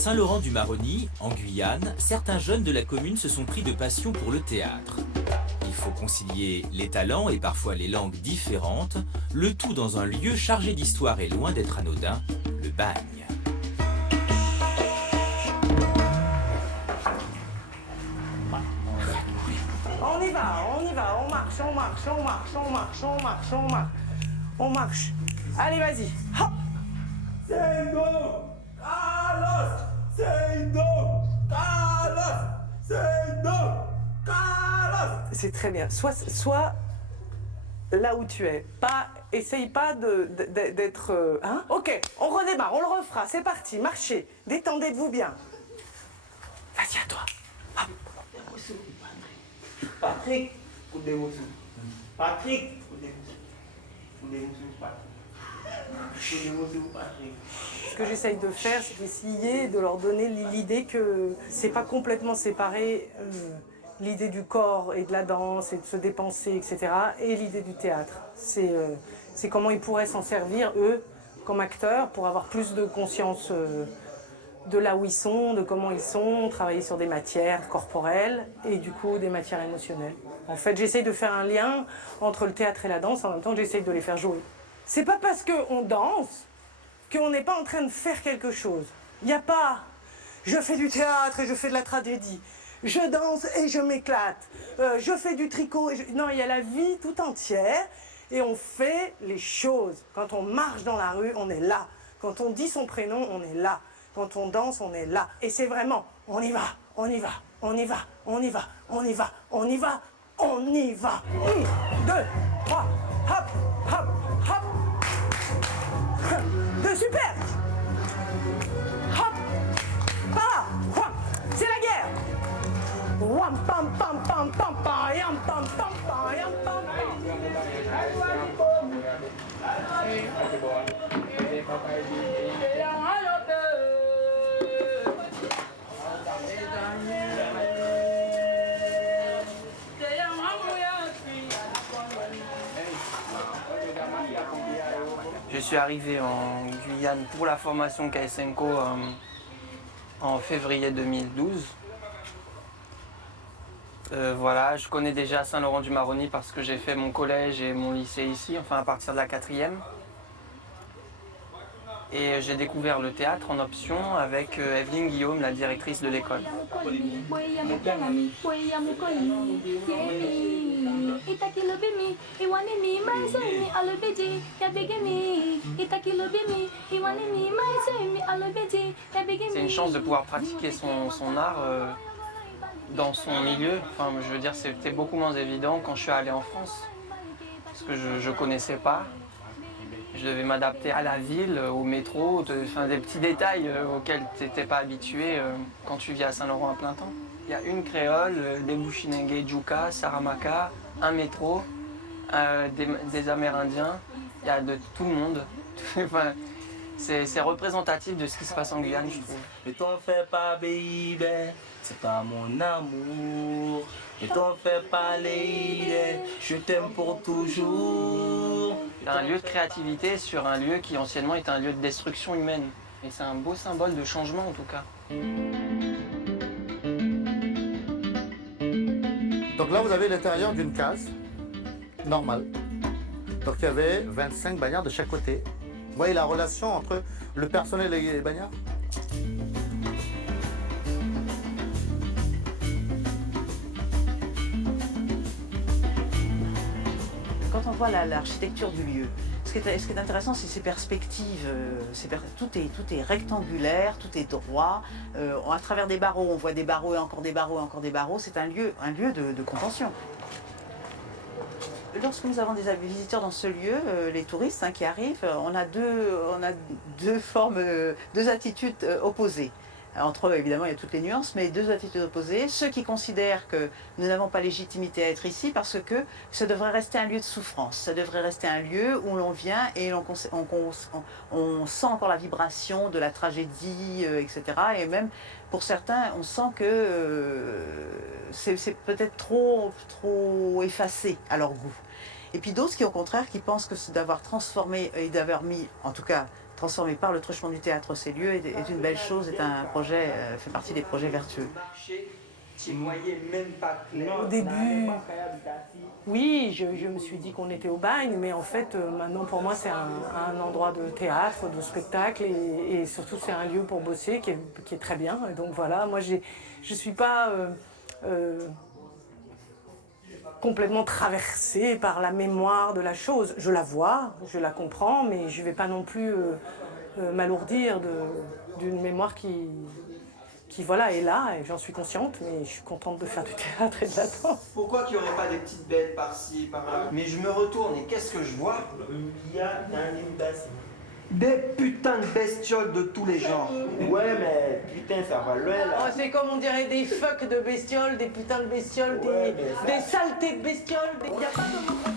Saint-Laurent-du-Maroni, en Guyane, certains jeunes de la commune se sont pris de passion pour le théâtre. Il faut concilier les talents et parfois les langues différentes, le tout dans un lieu chargé d'histoire et loin d'être anodin, le bagne. On y va, on marche, on marche, on marche, on marche, on marche, on marche. On marche. Allez, vas-y. Hop. Seindo, Carlos, Seindo, Carlos, Seindo, Carlos. C'est très bien. Sois là où tu es. Essaye pas d'être... hein? Ok, on redémarre, on le refera. C'est parti, marchez. Détendez-vous bien. Vas-y, à toi. Hop. Patrick, Patrick, Ce que j'essaye de faire, c'est d'essayer de leur donner l'idée que c'est pas complètement séparé l'idée du corps et de la danse et de se dépenser, etc. et l'idée du théâtre. C'est comment ils pourraient s'en servir, eux, comme acteurs, pour avoir plus de conscience de là où ils sont, de comment ils sont, travailler sur des matières corporelles et du coup des matières émotionnelles. En fait, j'essaye de faire un lien entre le théâtre et la danse en même temps que j'essaye de les faire jouer. C'est pas parce qu'on danse qu'on n'est pas en train de faire quelque chose. Il n'y a pas « je fais du théâtre et je fais de la tragédie ». Je danse et je m'éclate. Je fais du tricot. Non, il y a la vie tout entière et on fait les choses. Quand on marche dans la rue, on est là. Quand on dit son prénom, on est là. Quand on danse, on est là. Et c'est vraiment, on y va, on y va, on y va, on y va, on y va, on y va, on y va. 1, 2, 3, hop, hop, hop. 2, super. Hop, par là. C'est la guerre. Wam pam pam pam pam pam yam pam pam pam yam pam Je suis arrivé en Guyane pour la formation KSNCO en février 2012. Voilà, je connais déjà Saint-Laurent-du-Maroni parce que j'ai fait mon collège et mon lycée ici, enfin à partir de la 4e. Et j'ai découvert le théâtre en option avec Evelyne Guillaume, la directrice de l'école. C'est une chance de pouvoir pratiquer son art dans son milieu. Enfin, je veux dire, c'était beaucoup moins évident quand je suis allé en France, parce que je ne connaissais pas. Je devais m'adapter à la ville, au métro, des petits détails auxquels tu n'étais pas habitué quand tu vis à Saint-Laurent à plein temps. Il y a une créole, des Bushinengue, Djuka, Saramaka, un métro, des Amérindiens, il y a de tout le monde. Enfin, c'est représentatif de ce qui se passe en Guyane, je trouve. Ne t'en fais pas, baby, c'est pas mon amour. Ne t'en fais pas, lady, je t'aime pour toujours. C'est un lieu de créativité sur un lieu qui anciennement était un lieu de destruction humaine. Et c'est un beau symbole de changement en tout cas. Donc là, vous avez l'intérieur d'une case normale. Donc il y avait 25 bagnards de chaque côté. Vous voyez la relation entre le personnel et les bagnards? Quand on voit l'architecture du lieu, ce qui est intéressant, c'est ses perspectives. Tout est rectangulaire, tout est droit. À travers des barreaux, on voit des barreaux et encore des barreaux et encore des barreaux. C'est un lieu de contention. Lorsque nous avons des visiteurs dans ce lieu, les touristes qui arrivent, on a deux formes, deux attitudes opposées. Entre eux, évidemment, il y a toutes les nuances, mais deux attitudes opposées. Ceux qui considèrent que nous n'avons pas légitimité à être ici parce que ça devrait rester un lieu de souffrance. Ça devrait rester un lieu où l'on vient et on sent encore la vibration de la tragédie, etc. Et même, pour certains, on sent que c'est peut-être trop effacé à leur goût. Et puis d'autres qui, au contraire, qui pensent que c'est d'avoir transformé et d'avoir mis, en tout cas, transformé par le truchement du théâtre ces lieux est une belle chose, est un projet, fait partie des projets vertueux. Tu voyais même pas clair. Au début, oui, je me suis dit qu'on était au bagne, mais en fait, maintenant pour moi, c'est un endroit de théâtre, de spectacle, et surtout c'est un lieu pour bosser qui est très bien. Et donc voilà, moi je suis pas complètement traversée par la mémoire de la chose. Je la vois, je la comprends, mais je ne vais pas non plus m'alourdir d'une mémoire qui voilà, est là, et j'en suis consciente, mais je suis contente de faire du théâtre et de la danse. Pourquoi qu'il n'y aurait pas des petites bêtes par-ci, par-là? Mais je me retourne et qu'est-ce que je vois? Il y a des putains de bestioles de tous les genres. Ouais, mais putain, ça va loin là. Oh, c'est comme on dirait des fucks de bestioles, des putains de bestioles, des saletés de bestioles. Il n'y a pas de